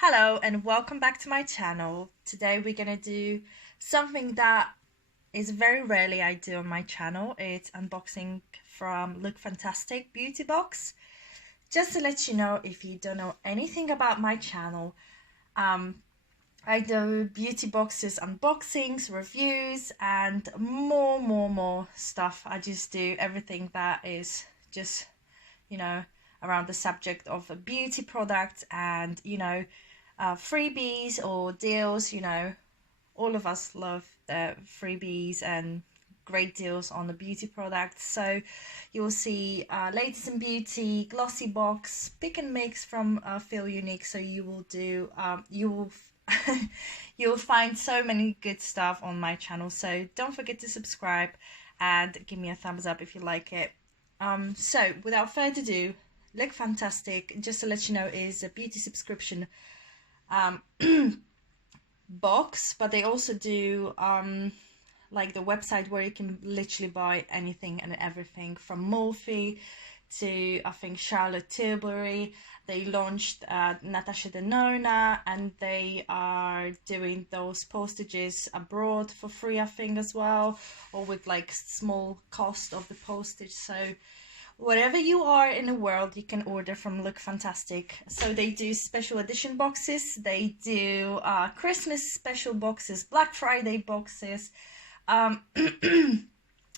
Hello and welcome back to my channel. Today we're gonna do something that is very rarely I do on my channel. It's unboxing from Lookfantastic beauty box. Just to let you know, if you don't know anything about my channel, I do beauty boxes unboxings, reviews, and more stuff. I just do everything that is just, around the subject of beauty products and, freebies or deals. All of us love the freebies and great deals on the beauty products. So you'll see latest in beauty, GLOSSYBOX, pick and mix from Feel Unique. So you will do you'll find so many good stuff on my channel. So don't forget to subscribe and give me a thumbs up if you like it. So without further ado, Lookfantastic, just to let you know, is a beauty subscription box, but they also do like the website where you can literally buy anything and everything from Morphe to, I think, Charlotte Tilbury. They launched Natasha Denona, and they are doing those postages abroad for free, I think, as well, or with like small cost of the postage. So wherever you are in the world, you can order from Lookfantastic. So they do special edition boxes, they do Christmas special boxes, Black Friday boxes,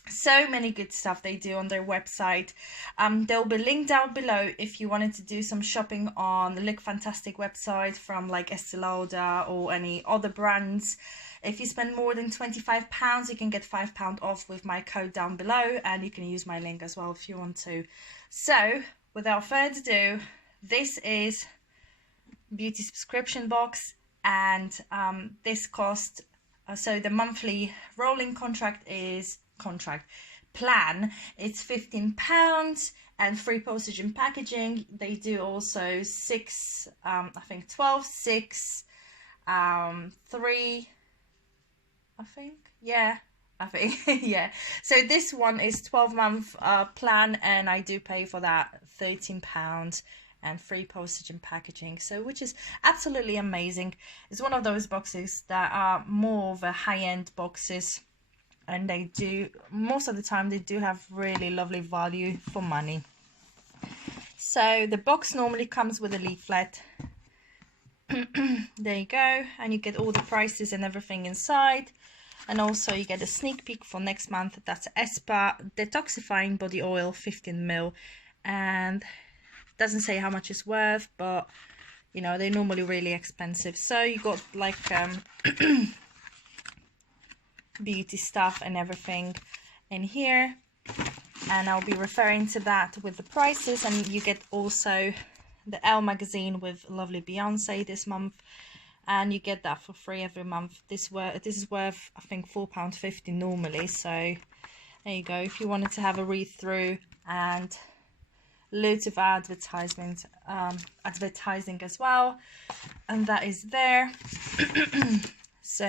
so many good stuff they do on their website. They'll be linked down below if you wanted to do some shopping on the Lookfantastic website from like Estee Lauder or any other brands. If you spend more than £25, you can get £5 off with my code down below, and you can use my link as well if you want to. So without further ado, this is beauty subscription box, and this cost, so the monthly rolling plan, it's £15 and free postage and packaging. They do also 6, I think 12, 6, 3, I think, yeah, yeah. So this one is 12-month plan, and I do pay for that £13 and free postage and packaging, so which is absolutely amazing. It's one of those boxes that are more of a high-end boxes, and they do, most of the time, they do have really lovely value for money. So the box normally comes with a leaflet. There you go, and you get all the prices and everything inside. And also you get a sneak peek for next month. That's Espa detoxifying body oil, 15ml, and doesn't say how much it's worth, but you know, they're normally really expensive. So you got like beauty stuff and everything in here, and I'll be referring to that with the prices. And you get also the Elle magazine with lovely Beyonce this month, and you get that for free every month. This is worth, I think, £4.50 normally. So there you go, if you wanted to have a read through, and loads of advertising as well, and that is there. So,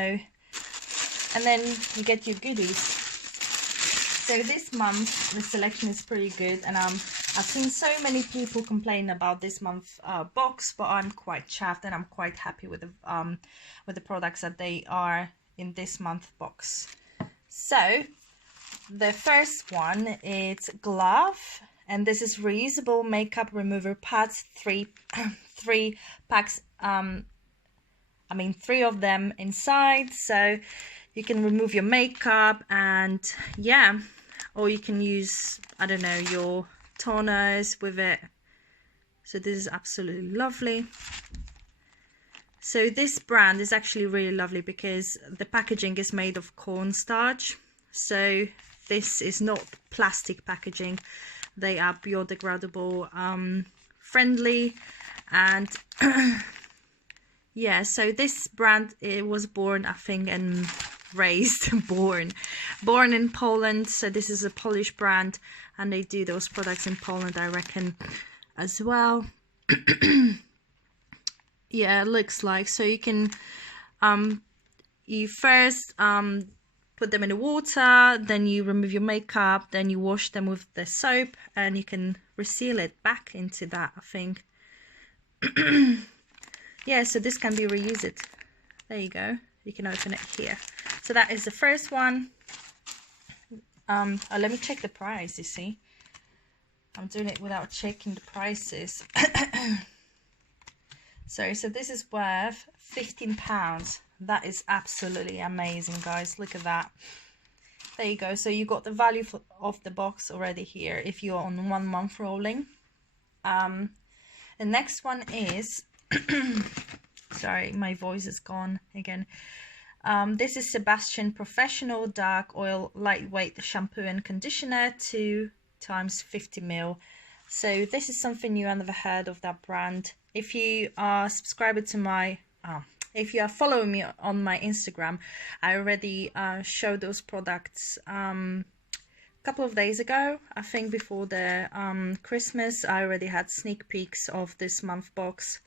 and then you get your goodies. So this month the selection is pretty good, and I've seen so many people complain about this month box, but I'm quite chuffed and I'm quite happy with the products that they are in this month box. So the first one is Glove, and this is reusable makeup remover pads, three packs, I mean 3 of them inside, so you can remove your makeup, and yeah, or you can use, I don't know, your toners with it. So this is absolutely lovely. So this brand is actually really lovely because the packaging is made of cornstarch, so this is not plastic packaging. They are biodegradable, friendly, and yeah, so this brand, it was born, I think, and raised born in Poland. So this is a Polish brand, and they do those products in Poland, I reckon, as well. Yeah, it looks like, so you can you first put them in the water, then you remove your makeup, then you wash them with the soap, and you can reseal it back into that, I think. yeah, so this can be reused. There you go. You can open it here. So that is the first one. Oh, let me check the price, you see. I'm doing it without checking the prices. Sorry, so this is worth £15. That is absolutely amazing, guys. Look at that. There you go. So you got the value of the box already here if you're on 1 month rolling. The next one is sorry, my voice is gone again. This is Sebastian Professional Dark Oil Lightweight Shampoo and Conditioner, 2 times 50 ml. So this is something new. I never heard of that brand. If you are subscribed to my if you are following me on my Instagram, I already showed those products a couple of days ago. I think before the Christmas, I already had sneak peeks of this month box.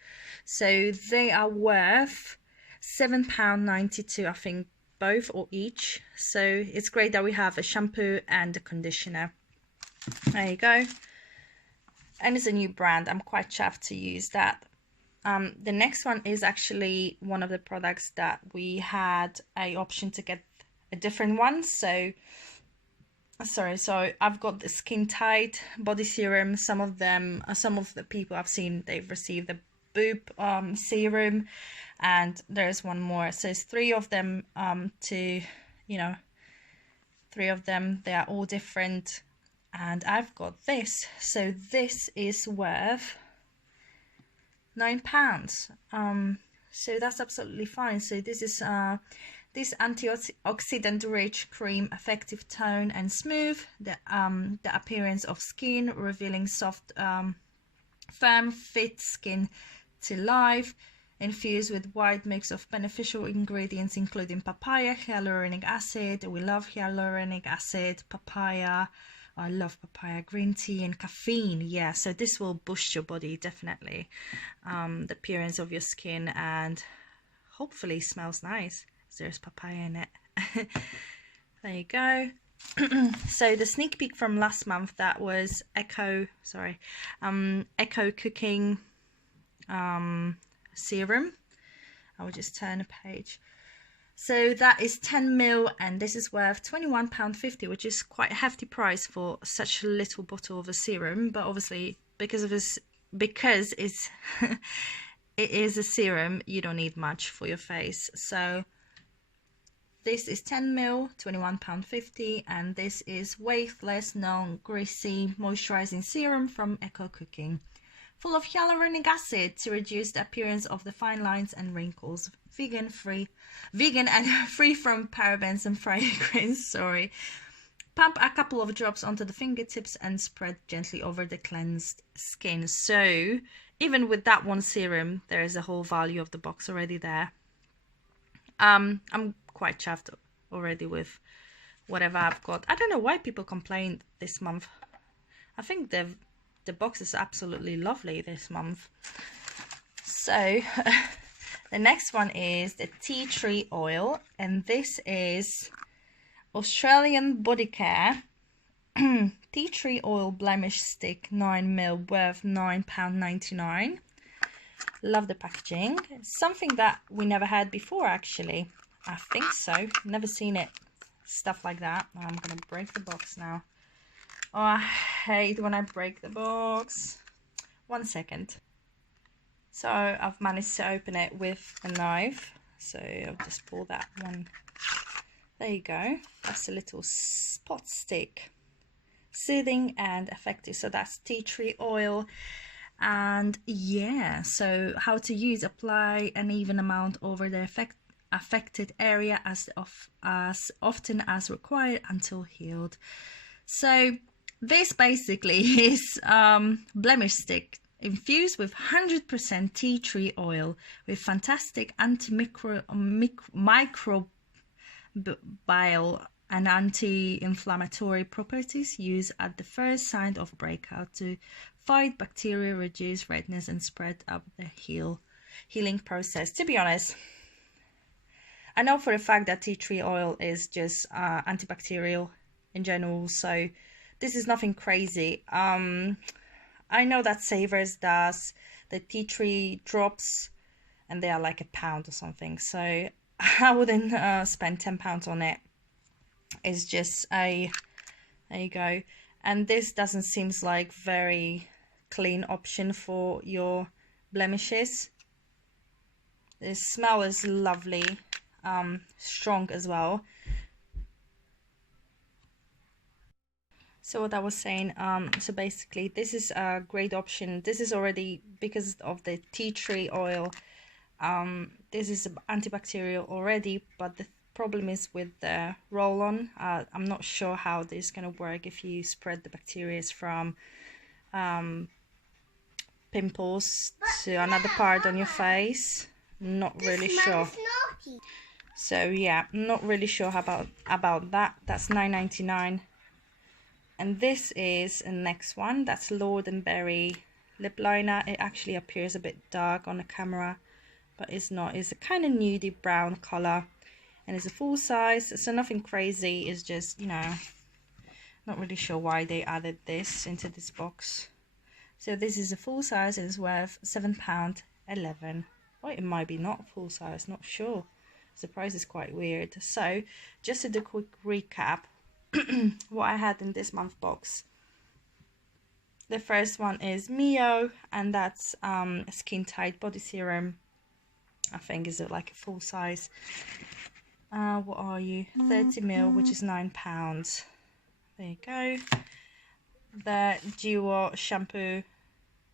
So they are worth £7.92, I think, both or each. So it's great that we have a shampoo and a conditioner. There you go. And it's a new brand. I'm quite chuffed to use that. The next one is actually one of the products that we had a option to get a different one. So sorry, so I've got the Skin Tight body serum. Some of the people I've seen, they've received the boob serum, and there's one more. So it's 3 of them, you know, 3 of them. They are all different, and I've got this. So this is worth £9. So that's absolutely fine. So this is this antioxidant rich cream, effective tone and smooth the appearance of skin, revealing soft firm fit skin to life, infused with wide mix of beneficial ingredients including papaya, hyaluronic acid. We love hyaluronic acid, papaya. I love papaya, green tea and caffeine. Yeah, so this will boost your body, definitely. The appearance of your skin, and hopefully smells nice. There's papaya in it. There you go. So the sneak peek from last month, that was Eco Cooking Serum. I will just turn a page. So that is 10 ml, and this is worth £21.50, which is quite a hefty price for such a little bottle of a serum. But obviously, because it's it is a serum, you don't need much for your face. So this is 10 ml, £21.50, and this is weightless, non-greasy moisturizing serum from Eco Cooking, full of hyaluronic acid to reduce the appearance of the fine lines and wrinkles. Vegan and free from parabens and fragrance. Sorry. Pump a couple of drops onto the fingertips and spread gently over the cleansed skin. So even with that one serum, there is a whole value of the box already there. I'm quite chuffed already with whatever I've got. I don't know why people complain this month. I think the box is absolutely lovely this month. So the next one is the tea tree oil, and this is Australian Body Care tea tree oil blemish stick, 9 ml, worth £9.99. Love the packaging. Something that we never had before, actually. I think so. Never seen it. Stuff like that. Oh, I'm gonna break the box now. Oh, I hate when I break the box. 1 second. So I've managed to open it with a knife. So I'll just pull that one. There you go. That's a little spot stick. Soothing and effective. So that's tea tree oil. And yeah, so how to use: apply an even amount over the affected area as often as required until healed. So this basically is blemish stick infused with 100% tea tree oil with fantastic antimicrobial and anti-inflammatory properties, used at the first sign of breakout to fight bacteria, reduce redness and spread up the healing process. To be honest, I know for a fact that tea tree oil is just antibacterial in general, so this is nothing crazy. I know that Savers does the tea tree drops and they are like £1 or something, so I wouldn't spend £10 on it. It's just a, there you go. And this doesn't seem like very clean option for your blemishes. The smell is lovely, strong as well. So what I was saying, so basically this is a great option. This is already, because of the tea tree oil, this is antibacterial already, but the problem is with the roll-on. I'm not sure how this is going to work if you spread the bacteria from pimples to another part on your face. Not really sure. So yeah, not really sure about that. That's $9.99. And this is the next one. That's Lord & Berry lip liner. It actually appears a bit dark on the camera, but it's not. It's a kind of nudie brown color, and it's a full size, so nothing crazy. It's just, you know, not really sure why they added this into this box. So this is a full size and it's worth £7.11. Or it might be not full size, not sure. The price is quite weird. So just to do a quick recap what I had in this month box. The first one is Mio, and that's a skin tight body serum. I think is it like a full size. What are you? 30ml, which is £9. There you go. The Duo shampoo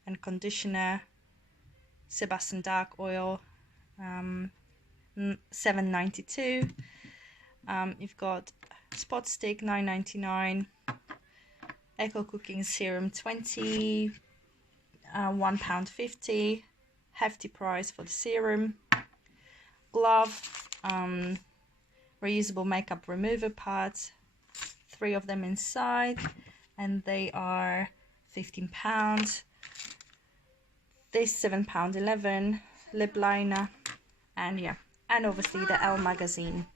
and conditioner, Sebastian Dark Oil, $7.92. You've got Spot Stick, $9.99. Eco Cooking Serum 20, £1.50. Hefty price for the serum. Glove, reusable makeup remover pads, 3 of them inside, and they are £15. This £7.11. Lip liner, and yeah, and obviously the Elle magazine.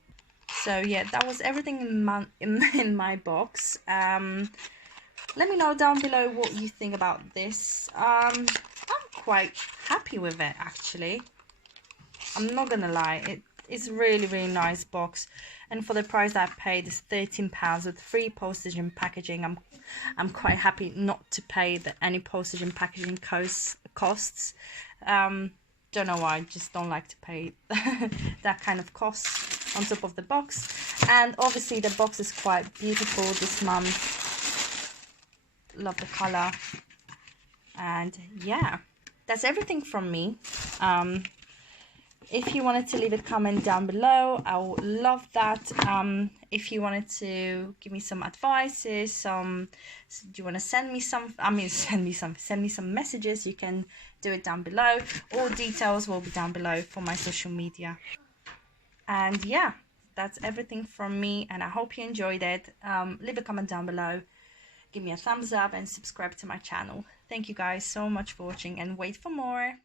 So yeah, that was everything in my box. Let me know down below what you think about this. I'm quite happy with it, actually. I'm not gonna lie, it's really nice box, and for the price that I paid is £13 with free postage and packaging. I'm quite happy not to pay any postage and packaging costs. Don't know why, I just don't like to pay that kind of cost on top of the box. And obviously the box is quite beautiful this month. Love the color. And yeah, that's everything from me. If you wanted to leave a comment down below, I would love that. If you wanted to give me some advices, do you want to send me some, send me some messages, you can do it down below. All details will be down below for my social media. And yeah, that's everything from me, and I hope you enjoyed it. Leave a comment down below, give me a thumbs up, and subscribe to my channel. Thank you guys so much for watching, and wait for more.